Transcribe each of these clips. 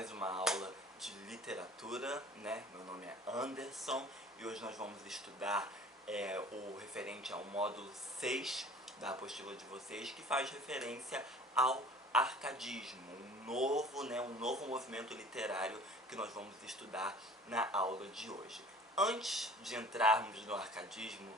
mais uma aula de literatura, né? Meu nome é Anderson e hoje nós vamos estudar o referente ao módulo 6 da apostila de vocês, que faz referência ao arcadismo, um novo movimento literário que nós vamos estudar na aula de hoje. Antes de entrarmos no arcadismo,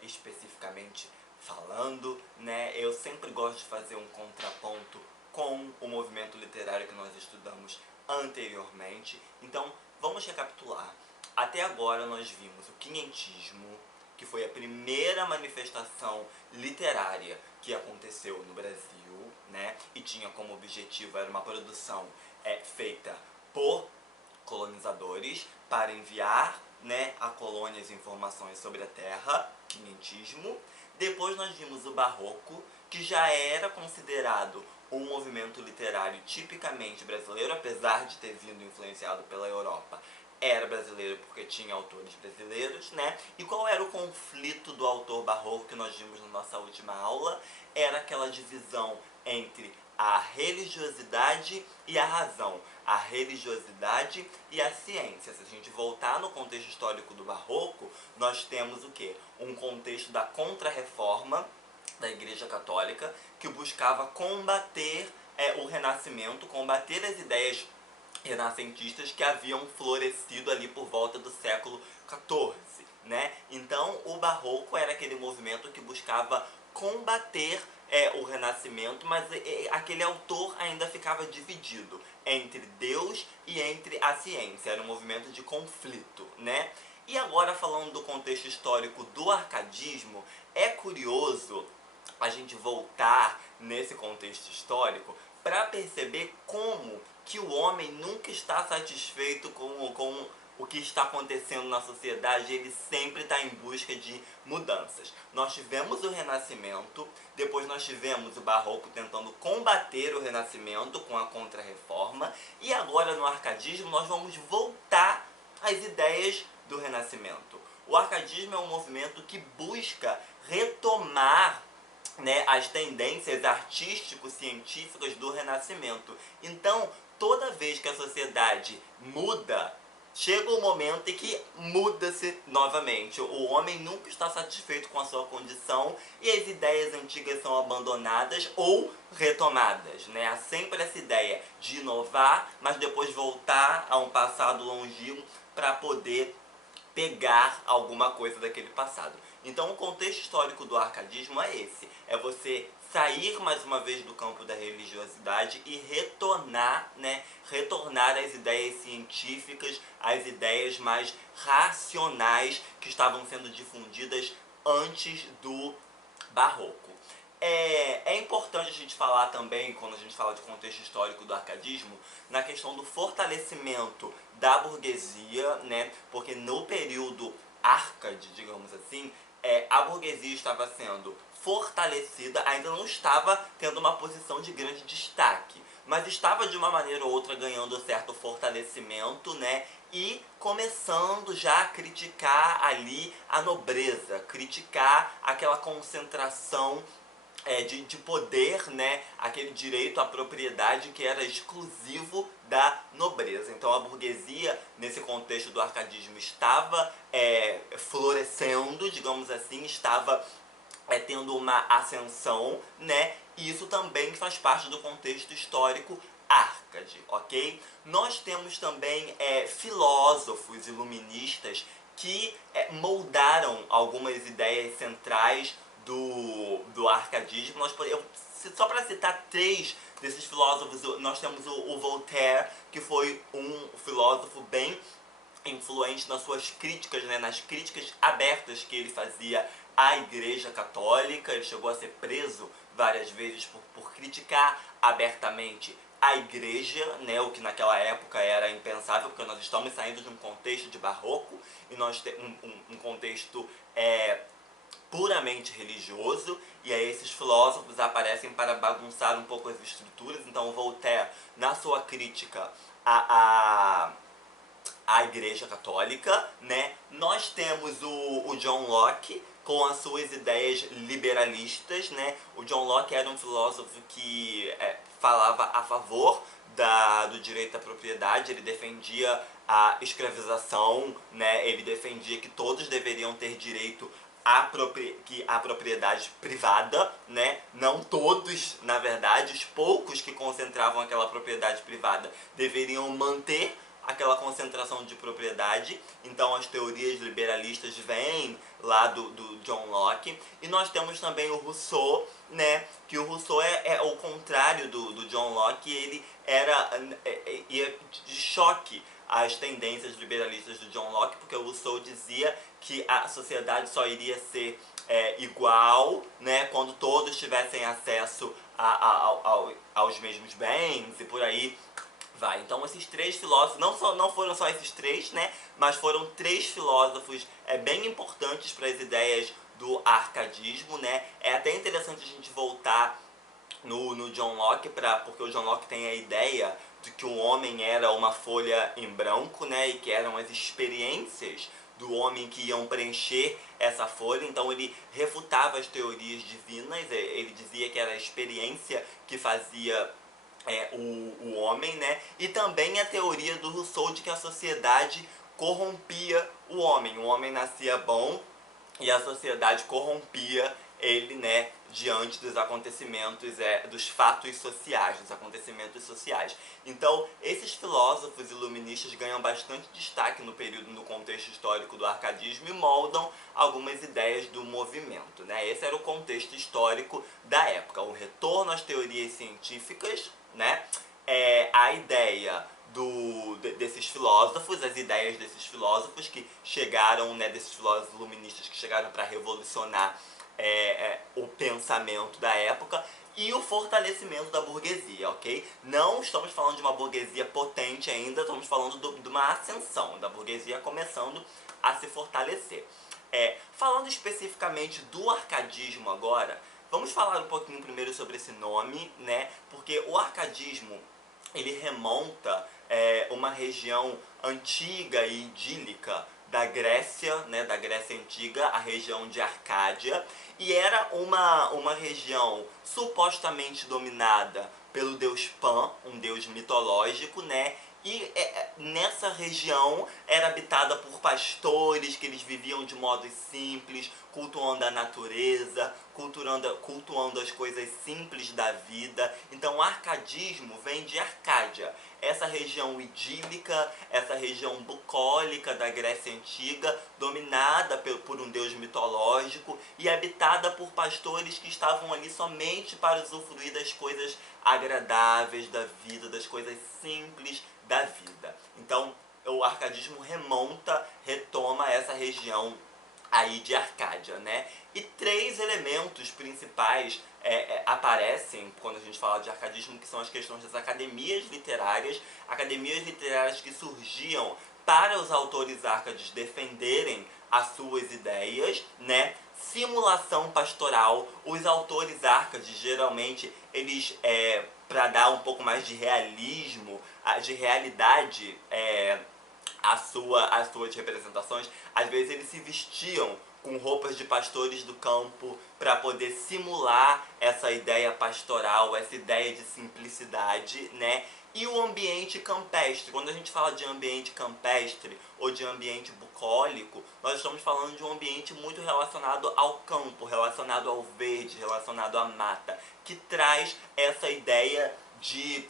especificamente falando, né, eu sempre gosto de fazer um contraponto com o movimento literário que nós estudamos anteriormente. Então, vamos recapitular. Até agora nós vimos o quinhentismo, que foi a primeira manifestação literária que aconteceu no Brasil, né? E tinha como objetivo, era uma produção feita por colonizadores para enviar, né, a colônias informações sobre a terra, quinhentismo. Depois nós vimos o barroco, que já era considerado um movimento literário tipicamente brasileiro, apesar de ter vindo influenciado pela Europa. Era brasileiro porque tinha autores brasileiros, né? E qual era o conflito do autor barroco que nós vimos na nossa última aula? Era aquela divisão entre a religiosidade e a razão, a religiosidade e a ciência. Se a gente voltar no contexto histórico do barroco, nós temos o quê? Um contexto da Contra-Reforma da Igreja Católica, que buscava combater o Renascimento, combater as ideias renascentistas que haviam florescido ali por volta do século XIV, né? Então, o barroco era aquele movimento que buscava combater o Renascimento, mas aquele autor ainda ficava dividido entre Deus e entre a ciência. Era um movimento de conflito, né? E agora, falando do contexto histórico do arcadismo, é curioso a gente voltar nesse contexto histórico para perceber como que o homem nunca está satisfeito com o que está acontecendo na sociedade. Ele sempre está em busca de mudanças. Nós tivemos o Renascimento, depois nós tivemos o Barroco tentando combater o Renascimento com a Contra-Reforma, e agora no arcadismo nós vamos voltar às ideias do Renascimento. O arcadismo é um movimento que busca retomar, né, as tendências artístico-científicas do Renascimento. Então, toda vez que a sociedade muda, chega um momento em que muda-se novamente. O homem nunca está satisfeito com a sua condição e as ideias antigas são abandonadas ou retomadas, né? Há sempre essa ideia de inovar, mas depois voltar a um passado longínquo para poder pegar alguma coisa daquele passado. Então, o contexto histórico do arcadismo é esse. É você sair mais uma vez do campo da religiosidade e retornar, né? Retornar às ideias científicas, às ideias mais racionais que estavam sendo difundidas antes do barroco. É importante a gente falar também, quando a gente fala de contexto histórico do arcadismo, na questão do fortalecimento da burguesia, né? Porque no período arcade, digamos assim, a burguesia estava sendo fortalecida, ainda não estava tendo uma posição de grande destaque, mas estava de uma maneira ou outra ganhando certo fortalecimento, né? E começando já a criticar ali a nobreza, criticar aquela concentração de poder, né? Aquele direito à propriedade que era exclusivo da nobreza. Então a burguesia, nesse contexto do arcadismo, estava florescendo, digamos assim, estava tendo uma ascensão, né? E isso também faz parte do contexto histórico arcade, ok? Nós temos também filósofos iluministas que moldaram algumas ideias centrais do arcadismo. Só para citar três desses filósofos, nós temos o Voltaire, que foi um filósofo bem influente nas suas críticas, né, nas críticas abertas que ele fazia à Igreja Católica. Ele chegou a ser preso várias vezes por criticar abertamente a Igreja, né, o que naquela época era impensável, porque nós estamos saindo de um contexto de barroco e nós temos um contexto puramente religioso, e aí esses filósofos aparecem para bagunçar um pouco as estruturas. Então o Voltaire, na sua crítica à Igreja Católica, né? Nós temos o John Locke com as suas ideias liberalistas, né? O John Locke era um filósofo que falava a favor do direito à propriedade, ele defendia a escravização, né? Ele defendia que todos deveriam ter direito à propriedade privada, né? Não todos, na verdade, os poucos que concentravam aquela propriedade privada deveriam manter aquela concentração de propriedade. Então as teorias liberalistas vêm lá do John Locke. E nós temos também o Rousseau, né? Que o Rousseau é o contrário do John Locke. Ele ia de choque às tendências liberalistas do John Locke, porque o Rousseau dizia que a sociedade só iria ser igual, né, quando todos tivessem acesso aos mesmos bens e por aí vai. Então esses três filósofos, não foram só esses três, né, mas foram três filósofos bem importantes para as ideias do arcadismo, né. É até interessante a gente voltar no John Locke, porque o John Locke tem a ideia de que o homem era uma folha em branco, né, e que eram as experiências do homem que iam preencher essa folha. Então ele refutava as teorias divinas, ele dizia que era a experiência que fazia o homem, né? E também a teoria do Rousseau de que a sociedade corrompia o homem nascia bom e a sociedade corrompia ele, né, diante dos acontecimentos, dos fatos sociais, dos acontecimentos sociais. Então, esses filósofos iluministas ganham bastante destaque no contexto histórico do arcadismo e moldam algumas ideias do movimento, né? Esse era o contexto histórico da época, o retorno às teorias científicas, né? A ideia desses filósofos, as ideias desses filósofos que chegaram, né, desses filósofos iluministas que chegaram para revolucionar o pensamento da época e o fortalecimento da burguesia, ok? Não estamos falando de uma burguesia potente ainda, estamos falando de uma ascensão, da burguesia começando a se fortalecer. Falando especificamente do arcadismo agora, vamos falar um pouquinho primeiro sobre esse nome, né? Porque o arcadismo, ele remonta uma região antiga e idílica da Grécia, né, da Grécia Antiga, a região de Arcádia, e era uma região supostamente dominada pelo deus Pan, um deus mitológico, né, e nessa região era habitada por pastores que eles viviam de modo simples, cultuando a natureza, cultuando as coisas simples da vida. Então o arcadismo vem de Arcádia, essa região idílica, essa região bucólica da Grécia Antiga, dominada por um deus mitológico e habitada por pastores que estavam ali somente para usufruir das coisas agradáveis da vida, das coisas simples da vida. Então o arcadismo retoma essa região aí de Arcádia, né? E três elementos principais aparecem quando a gente fala de arcadismo, que são as questões das academias literárias que surgiam para os autores árcades defenderem as suas ideias, né? Simulação pastoral, os autores árcades geralmente, eles, para dar um pouco mais de realismo, de realidade, as suas representações, às vezes eles se vestiam com roupas de pastores do campo para poder simular essa ideia pastoral, essa ideia de simplicidade, né? E o ambiente campestre. Quando a gente fala de ambiente campestre ou de ambiente bucólico, nós estamos falando de um ambiente muito relacionado ao campo, relacionado ao verde, relacionado à mata, que traz essa ideia de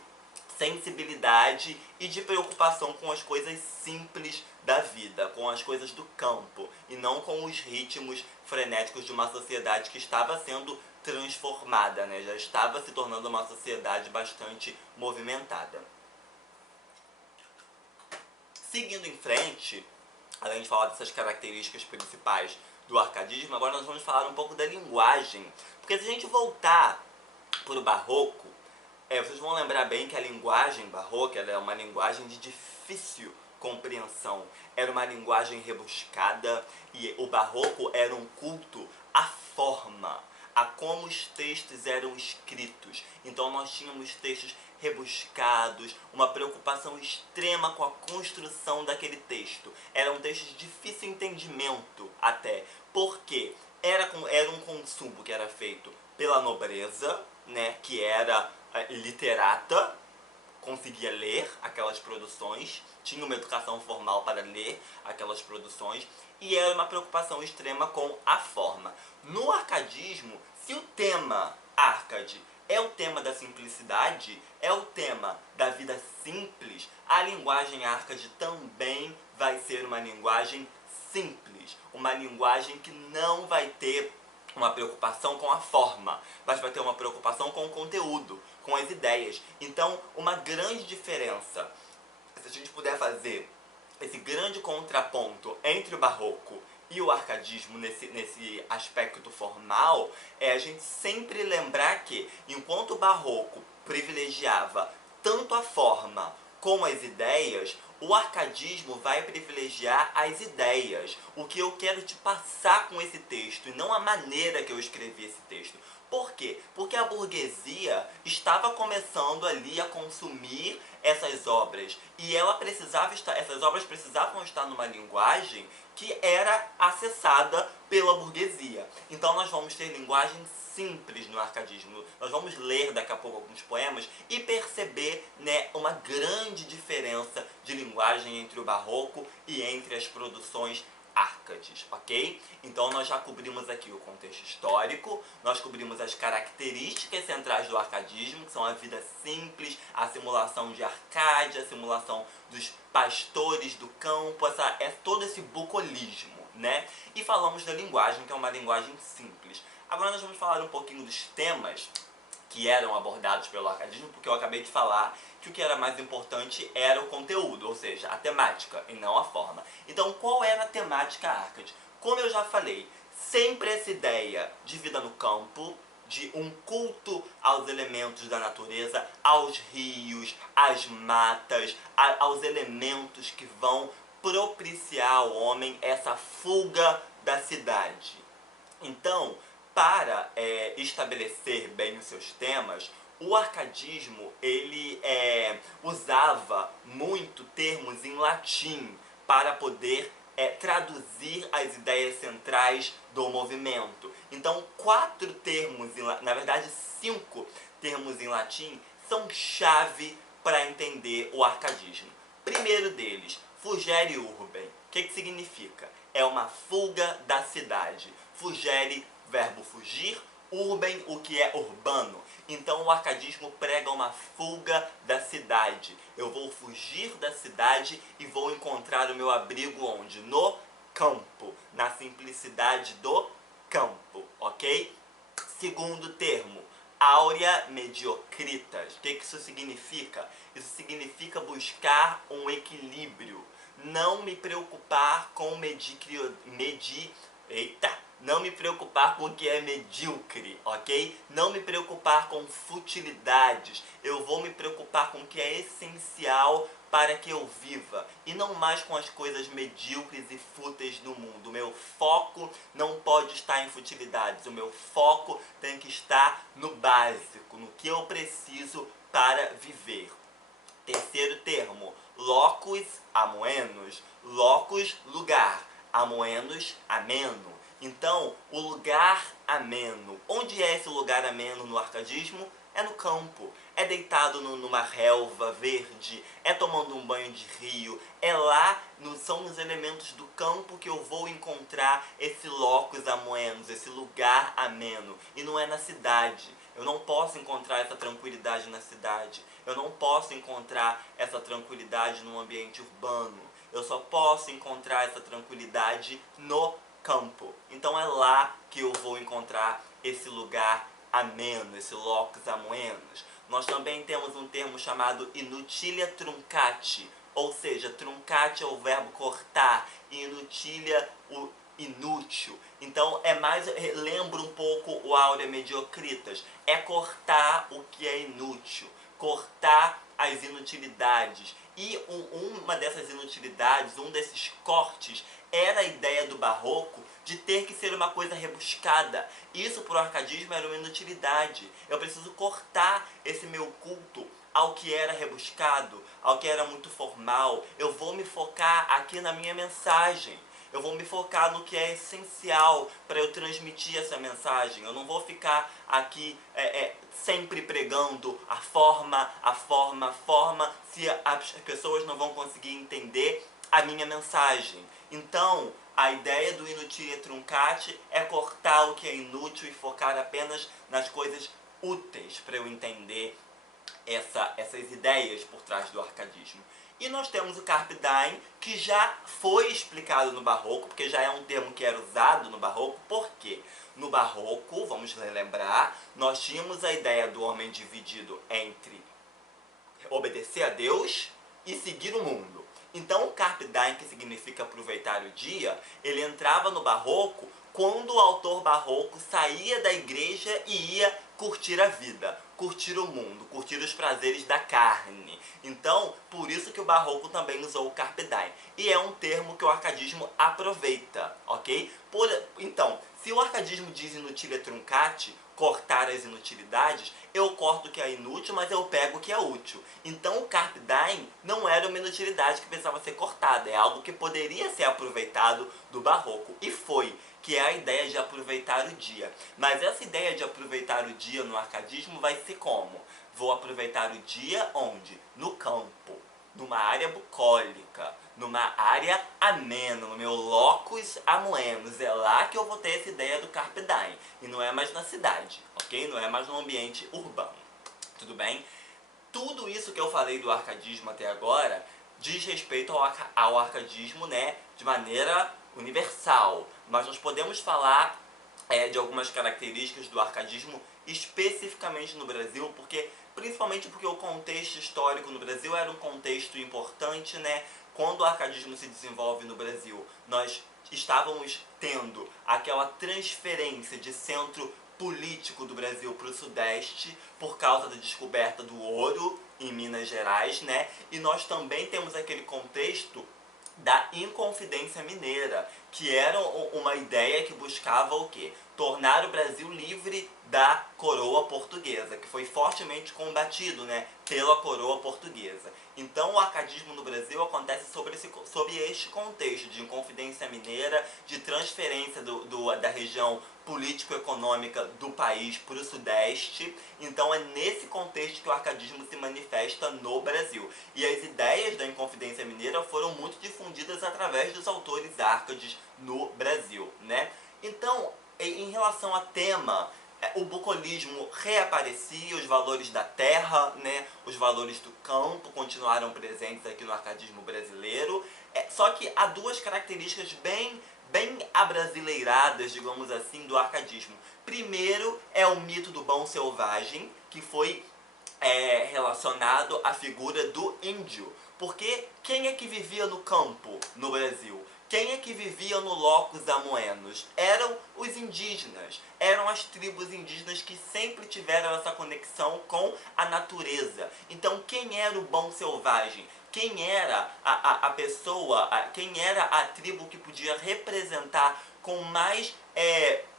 sensibilidade e de preocupação com as coisas simples da vida, com as coisas do campo, e não com os ritmos frenéticos de uma sociedade que estava sendo transformada, né? Já estava se tornando uma sociedade bastante movimentada. Seguindo em frente, além de falar dessas características principais do arcadismo, agora nós vamos falar um pouco da linguagem, porque se a gente voltar para o barroco, vocês vão lembrar bem que a linguagem barroca é uma linguagem de difícil compreensão. Era uma linguagem rebuscada e o barroco era um culto à forma, a como os textos eram escritos. Então nós tínhamos textos rebuscados, uma preocupação extrema com a construção daquele texto. Eram textos de difícil entendimento até, porque era um consumo que era feito pela nobreza, né, que era literata, conseguia ler aquelas produções, tinha uma educação formal para ler aquelas produções, e era uma preocupação extrema com a forma. No arcadismo, se o tema Arcade é o tema da simplicidade, é o tema da vida simples, a linguagem Arcade também vai ser uma linguagem simples, uma linguagem que não vai ter uma preocupação com a forma, mas vai ter uma preocupação com o conteúdo, com as ideias. Então, uma grande diferença, se a gente puder fazer esse grande contraponto entre o barroco e o arcadismo nesse aspecto formal, é a gente sempre lembrar que, enquanto o barroco privilegiava tanto a forma como as ideias, o arcadismo vai privilegiar as ideias, o que eu quero te passar com esse texto, e não a maneira que eu escrevi esse texto. Por quê? Porque a burguesia estava começando ali a consumir essas obras, e essas obras precisavam estar numa linguagem que era acessada pela burguesia. Então nós vamos ter linguagem simples no arcadismo. Nós vamos ler daqui a pouco alguns poemas e perceber, né, uma grande diferença de linguagem entre o barroco e entre as produções Arcades, ok? Então nós já cobrimos aqui o contexto histórico, nós cobrimos as características centrais do arcadismo, que são a vida simples, a simulação de Arcádia, a simulação dos pastores do campo, todo esse bucolismo, né? E falamos da linguagem, que é uma linguagem simples. Agora nós vamos falar um pouquinho dos temas que eram abordados pelo arcadismo, porque eu acabei de falar que o que era mais importante era o conteúdo, ou seja, a temática e não a forma. Então, qual era a temática Arcade? Como eu já falei, sempre essa ideia de vida no campo, de um culto aos elementos da natureza, aos rios, às matas, aos elementos que vão propiciar ao homem essa fuga da cidade. Então, para estabelecer bem os seus temas, o arcadismo ele usava muito termos em latim para poder traduzir as ideias centrais do movimento. Então, 4 termos, na verdade 5 termos em latim, são chave para entender o arcadismo. Primeiro deles, fugere urbem. O que significa? É uma fuga da cidade. Fugere, verbo fugir, urben, o que é urbano. Então o arcadismo prega uma fuga da cidade. Eu vou fugir da cidade e vou encontrar o meu abrigo onde? No campo, na simplicidade do campo, ok? Segundo termo, áurea mediocritas. O que isso significa? Isso significa buscar um equilíbrio. Não me preocupar com não me preocupar com o que é medíocre, ok? Não me preocupar com futilidades. Eu vou me preocupar com o que é essencial para que eu viva, e não mais com as coisas medíocres e fúteis do mundo. O meu foco não pode estar em futilidades. O meu foco tem que estar no básico, no que eu preciso para viver. Terceiro termo, locus amoenos. Locus, lugar. Amoenos, ameno. Então, o lugar ameno. Onde é esse lugar ameno no arcadismo? É no campo. É deitado numa relva verde, é tomando um banho de rio. É lá, são os elementos do campo que eu vou encontrar esse locus amoenos, esse lugar ameno. E não é na cidade. Eu não posso encontrar essa tranquilidade na cidade. Eu não posso encontrar essa tranquilidade num ambiente urbano. Eu só posso encontrar essa tranquilidade no campo. Então é lá que eu vou encontrar esse lugar ameno, esse locus amoenos. Nós também temos um termo chamado inutilia truncati, ou seja, truncati é o verbo cortar e inutilia o inútil. Então lembra um pouco o áurea mediocritas, é cortar o que é inútil, cortar as inutilidades. E uma dessas inutilidades, um desses cortes, era a ideia do barroco de ter que ser uma coisa rebuscada. Isso para o arcadismo era uma inutilidade. Eu preciso cortar esse meu culto ao que era rebuscado, ao que era muito formal. Eu vou me focar aqui na minha mensagem. eu vou me focar no que é essencial para eu transmitir essa mensagem. Eu não vou ficar aqui sempre pregando a forma, se as pessoas não vão conseguir entender a minha mensagem. Então, a ideia do Inutile Truncate é cortar o que é inútil e focar apenas nas coisas úteis para eu entender essas ideias por trás do arcadismo. E nós temos o Carpe Diem, que já foi explicado no Barroco, porque já é um termo que era usado no Barroco. Por quê? No Barroco, vamos relembrar, nós tínhamos a ideia do homem dividido entre obedecer a Deus e seguir o mundo. Então o Carpe Diem, que significa aproveitar o dia, ele entrava no Barroco quando o autor barroco saía da igreja e ia curtir a vida, curtir o mundo, curtir os prazeres da carne. Então, por isso que o barroco também usou o Carpe Diem. E é um termo que o arcadismo aproveita, ok? Então, se o arcadismo diz inutile truncate, cortar as inutilidades, eu corto o que é inútil, mas eu pego o que é útil. Então o Carpe Diem não era uma inutilidade que precisava ser cortada, é algo que poderia ser aproveitado do barroco. E foi, que é a ideia de aproveitar o dia. Mas essa ideia de aproveitar o dia no arcadismo vai ser como? Vou aproveitar o dia onde? No campo, numa área bucólica, numa área amena, no meu locus amoenos. É lá que eu vou ter essa ideia do Carpe Diem. E não é mais na cidade, ok? Não é mais no ambiente urbano. Tudo bem? Tudo isso que eu falei do arcadismo até agora diz respeito ao arcadismo, né, de maneira universal. Mas nós podemos falar de algumas características do arcadismo especificamente no Brasil, principalmente porque o contexto histórico no Brasil era um contexto importante, né? Quando o arcadismo se desenvolve no Brasil, nós estávamos tendo aquela transferência de centro político do Brasil para o Sudeste por causa da descoberta do ouro em Minas Gerais, né? E nós também temos aquele contexto da Inconfidência Mineira, que era uma ideia que buscava o quê? Tornar o Brasil livre da coroa portuguesa, que foi fortemente combatido, né, pela coroa portuguesa. Então o arcadismo no Brasil acontece sob este contexto de Inconfidência Mineira, de transferência da região político-econômica do país para o Sudeste. Então é nesse contexto que o arcadismo se manifesta no Brasil. E as ideias da Inconfidência Mineira foram muito difundidas através dos autores árcades no Brasil, né? Então, em relação a tema, o bucolismo reaparecia, os valores da terra, né, os valores do campo continuaram presentes aqui no arcadismo brasileiro. Só que há duas características bem abrasileiradas, digamos assim, do arcadismo. Primeiro é o mito do bom selvagem, que foi relacionado à figura do índio. Porque quem é que vivia no campo no Brasil? Quem é que vivia no locus amoenos? Eram os indígenas, eram as tribos indígenas que sempre tiveram essa conexão com a natureza. Então quem era o bom selvagem? Quem era a pessoa, quem era a tribo que podia representar com mais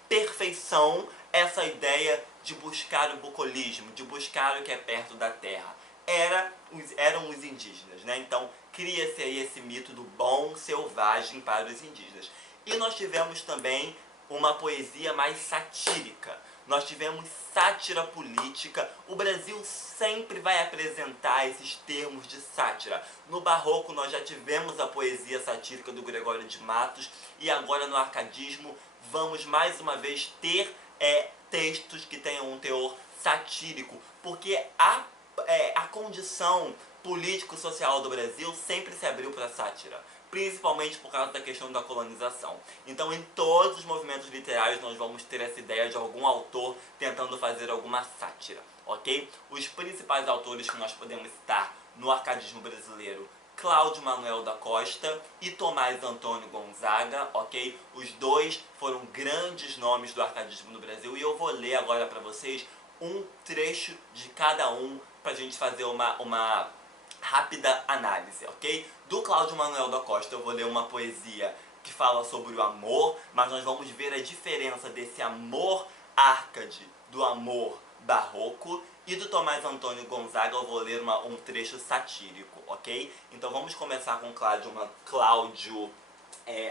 perfeição essa ideia de buscar o bucolismo, de buscar o que é perto da terra? Eram os indígenas, né? Então cria-se aí esse mito do bom selvagem para os indígenas. E nós tivemos também uma poesia mais satírica. Nós tivemos sátira política. O Brasil sempre vai apresentar esses termos de sátira. No barroco nós já tivemos a poesia satírica do Gregório de Matos, e agora no arcadismo vamos mais uma vez ter textos que tenham um teor satírico, porque a condição político-social do Brasil sempre se abriu para a sátira, principalmente por causa da questão da colonização. Então em todos os movimentos literários nós vamos ter essa ideia de algum autor tentando fazer alguma sátira, ok? Os principais autores que nós podemos citar no arcadismo brasileiro: Cláudio Manuel da Costa e Tomás Antônio Gonzaga, ok? Os dois foram grandes nomes do arcadismo no Brasil, e eu vou ler agora para vocês um trecho de cada um para a gente fazer uma rápida análise, ok? Do Cláudio Manuel da Costa eu vou ler uma poesia que fala sobre o amor, mas nós vamos ver a diferença desse amor árcade do amor barroco. E do Tomás Antônio Gonzaga eu vou ler um trecho satírico, ok? Então vamos começar com Cláudio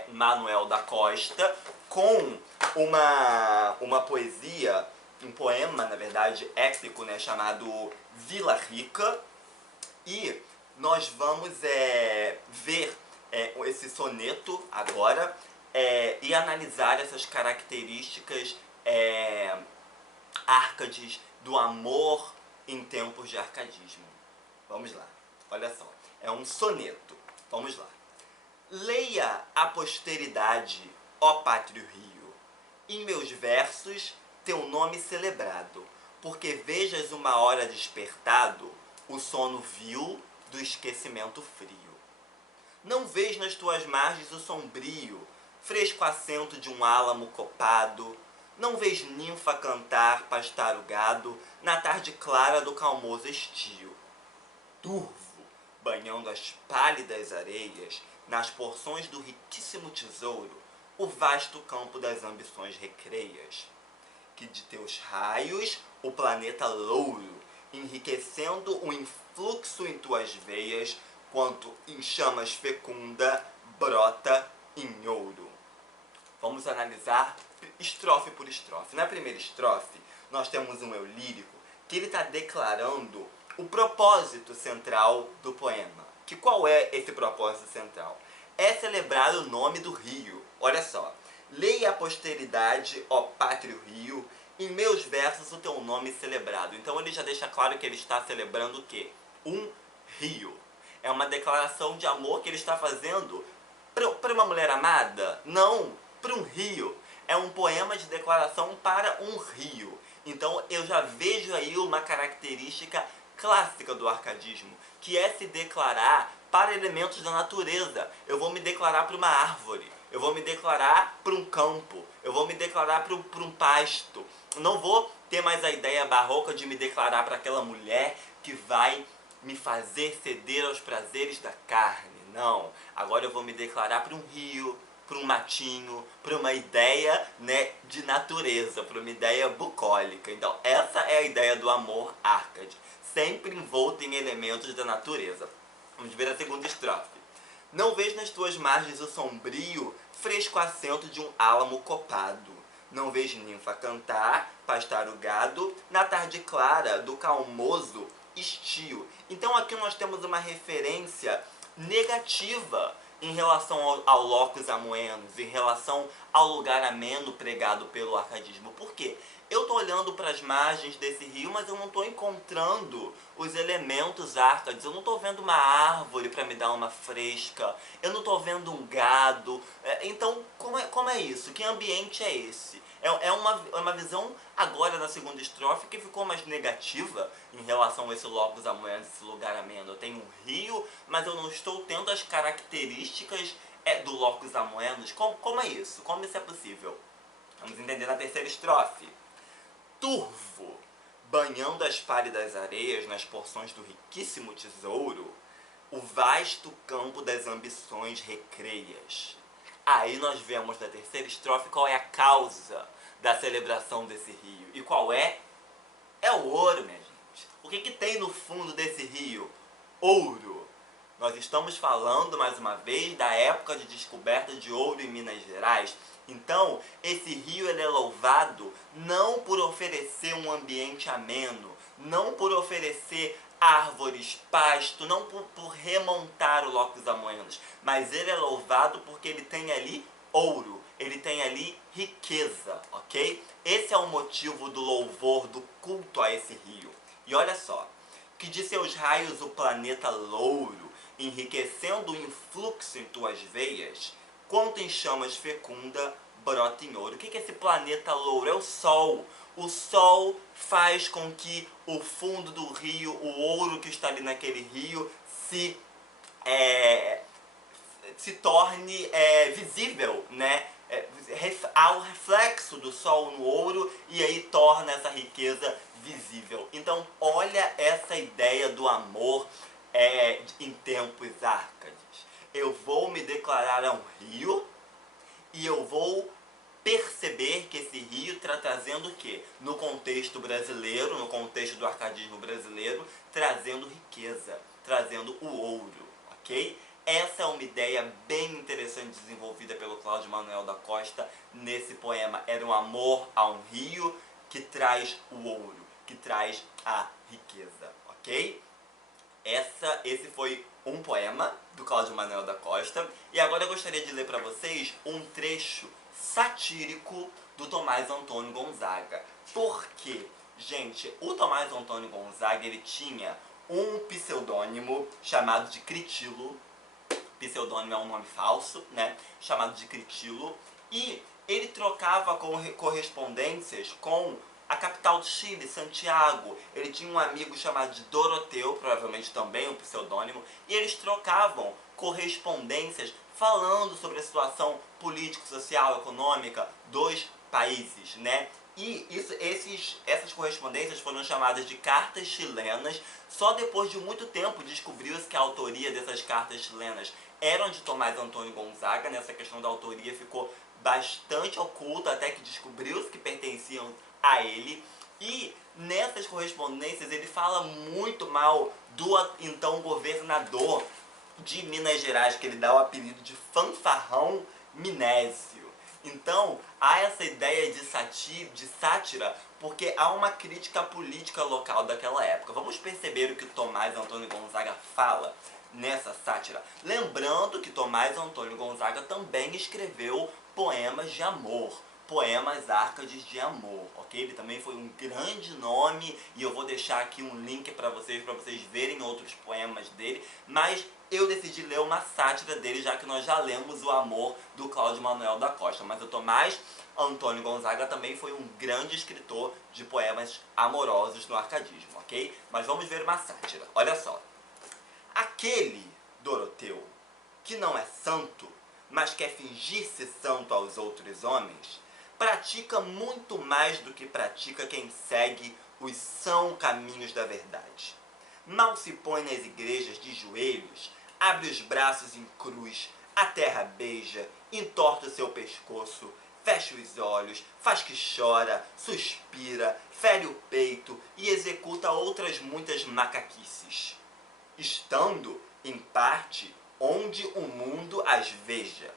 Manuel da Costa, com uma poesia, um poema, na verdade, épico, né, chamado Vila Rica. E nós vamos ver esse soneto agora e analisar essas características árcades do amor em tempos de arcadismo. Vamos lá, olha só, é um soneto, vamos lá. Leia a posteridade, ó pátrio Rio, em meus versos teu nome celebrado, porque vejas uma hora despertado o sono vil do esquecimento frio. Não vês nas tuas margens o sombrio, fresco assento de um álamo copado, não vês ninfa cantar, pastar o gado, na tarde clara do calmoso estio. Turvo, banhando as pálidas areias, nas porções do riquíssimo tesouro, o vasto campo das ambições recreias. Que de teus raios o planeta louro, enriquecendo o influxo em tuas veias, quanto em chamas fecunda, brota em ouro. Vamos analisar estrofe por estrofe. Na primeira estrofe, nós temos um eu lírico que ele está declarando o propósito central do poema. Que qual é esse propósito central? É celebrar o nome do rio. Olha só. Leia a posteridade, ó pátrio Rio, em meus versos o teu nome celebrado. Então ele já deixa claro que ele está celebrando o quê? Um rio. É uma declaração de amor que ele está fazendo para uma mulher amada? Não, para um rio. É um poema de declaração para um rio. Então eu já vejo aí uma característica clássica do arcadismo, que é se declarar para elementos da natureza. Eu vou me declarar para uma árvore, eu vou me declarar para um campo, eu vou me declarar para um pasto. Não vou ter mais a ideia barroca de me declarar para aquela mulher que vai me fazer ceder aos prazeres da carne. Não, agora eu vou me declarar para um rio, para um matinho, para uma ideia, né, de natureza, para uma ideia bucólica. Então essa é a ideia do amor árcade, sempre envolto em elementos da natureza. Vamos ver a segunda estrofe. Não vês nas tuas margens o sombrio, fresco assento de um álamo copado. Não vês ninfa cantar, pastar o gado, na tarde clara do calmoso estio. Então aqui nós temos uma referência negativa em relação ao locus amoenos, em relação ao lugar ameno pregado pelo arcadismo. Por quê? Eu estou olhando para as margens desse rio, mas eu não estou encontrando os elementos árcades. Eu não estou vendo uma árvore para me dar uma fresca. Eu não estou vendo um gado. Então, como é isso? Que ambiente é esse? É uma visão agora na segunda estrofe que ficou mais negativa em relação a esse locus amoenos, esse lugar ameno. Eu tenho um rio, mas eu não estou tendo as características do locus amoenos. Como é isso? Como isso é possível? Vamos entender na terceira estrofe. Turvo, banhando as pálidas areias nas porções do riquíssimo tesouro, o vasto campo das ambições recreias. Aí nós vemos na terceira estrofe qual é a causa da celebração desse rio. E qual é? É o ouro, minha gente. O que tem no fundo desse rio? Ouro. Nós estamos falando, mais uma vez, da época de descoberta de ouro em Minas Gerais. Então, esse rio ele é louvado não por oferecer um ambiente ameno, não por oferecer árvores, pasto, não por remontar o locus amoenos, mas ele é louvado porque ele tem ali ouro, ele tem ali riqueza, ok? Esse é o motivo do louvor, do culto a esse rio. E olha só, que de seus raios o planeta louro, enriquecendo o influxo em tuas veias, quanto em chamas fecunda, brota em ouro. O que é esse planeta louro? É o Sol. O Sol faz com que o fundo do rio, o ouro que está ali naquele rio, se torne visível, né? Há o reflexo do Sol no ouro e aí torna essa riqueza visível. Então olha essa ideia do amor em tempos árcades. Eu vou me declarar a um rio e eu vou perceber que esse rio está trazendo o quê? No contexto brasileiro, no contexto do arcadismo brasileiro, trazendo riqueza, trazendo o ouro, ok? Essa é uma ideia bem interessante desenvolvida pelo Cláudio Manuel da Costa nesse poema. Era um amor a um rio que traz o ouro, que traz a riqueza, ok? Esse foi um poema do Cláudio Manuel da Costa. E agora eu gostaria de ler para vocês um trecho satírico do Tomás Antônio Gonzaga. Porque, gente, o Tomás Antônio Gonzaga, ele tinha um pseudônimo chamado de Critilo. Pseudônimo é um nome falso, né? Chamado de Critilo. E ele trocava correspondências com a capital do Chile, Santiago. Ele tinha um amigo chamado de Doroteu, provavelmente também um pseudônimo, e eles trocavam correspondências falando sobre a situação político, social, econômica dos países, né? E essas correspondências foram chamadas de cartas chilenas. Só depois de muito tempo descobriu-se que a autoria dessas cartas chilenas eram de Tomás Antônio Gonzaga. Nessa questão da autoria ficou bastante oculta, até que descobriu-se que pertenciam a ele. E nessas correspondências ele fala muito mal do então governador de Minas Gerais, que ele dá o apelido de Fanfarrão Minésio. Então, há essa ideia de sátira, porque há uma crítica política local daquela época. Vamos perceber o que Tomás Antônio Gonzaga fala nessa sátira. Lembrando que Tomás Antônio Gonzaga também escreveu poemas de amor, poemas Árcades de Amor, ok? Ele também foi um grande nome, e eu vou deixar aqui um link para vocês verem outros poemas dele, mas eu decidi ler uma sátira dele, já que nós já lemos O Amor, do Cláudio Manuel da Costa. Mas o Tomás Antônio Gonzaga também foi um grande escritor de poemas amorosos no arcadismo, ok? Mas vamos ver uma sátira, olha só. Aquele Doroteu, que não é santo, mas quer fingir-se santo aos outros homens, pratica muito mais do que pratica quem segue os são caminhos da verdade. Mal se põe nas igrejas de joelhos, abre os braços em cruz, a terra beija, entorta o seu pescoço, fecha os olhos, faz que chora, suspira, fere o peito e executa outras muitas macaquices, estando, em parte, onde o mundo as veja.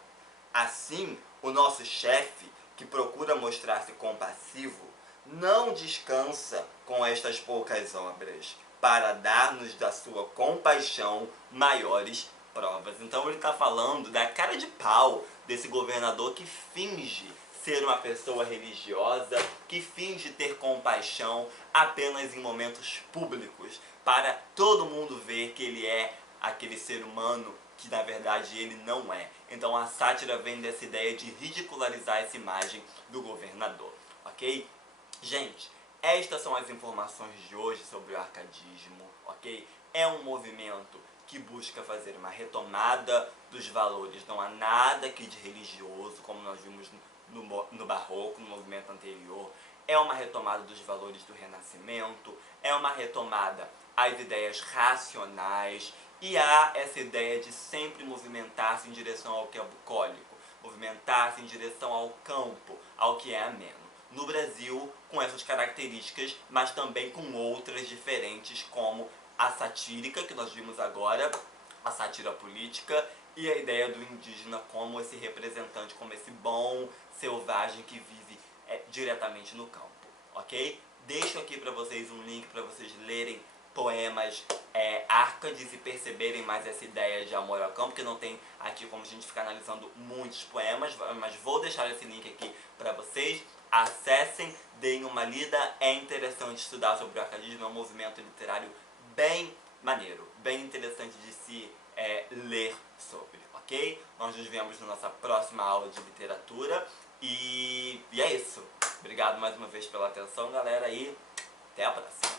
Assim, o nosso chefe, que procura mostrar-se compassivo, não descansa com estas poucas obras, para dar-nos da sua compaixão maiores provas. Então ele está falando da cara de pau desse governador que finge ser uma pessoa religiosa, que finge ter compaixão apenas em momentos públicos, para todo mundo ver que ele é aquele ser humano que na verdade ele não é. Então a sátira vem dessa ideia de ridicularizar essa imagem do governador, ok? Gente, estas são as informações de hoje sobre o arcadismo, ok? É um movimento que busca fazer uma retomada dos valores. Não há nada aqui de religioso, como nós vimos no Barroco, no movimento anterior. É uma retomada dos valores do Renascimento, é uma retomada às ideias racionais, e há essa ideia de sempre movimentar-se em direção ao que é bucólico, movimentar-se em direção ao campo, ao que é ameno. No Brasil, com essas características, mas também com outras diferentes, como a satírica, que nós vimos agora, a sátira política, e a ideia do indígena como esse representante, como esse bom selvagem que vive diretamente no campo, ok? Deixo aqui para vocês um link para vocês lerem poemas Árcades e perceberem mais essa ideia de amor ao campo, que não tem aqui como a gente ficar analisando muitos poemas, mas vou deixar esse link aqui para vocês. Acessem, deem uma lida, é interessante estudar sobre o arcadismo, é um movimento literário bem maneiro, bem interessante de se ler sobre, ok? Nós nos vemos na nossa próxima aula de literatura, e é isso. Obrigado mais uma vez pela atenção, galera, e até a próxima.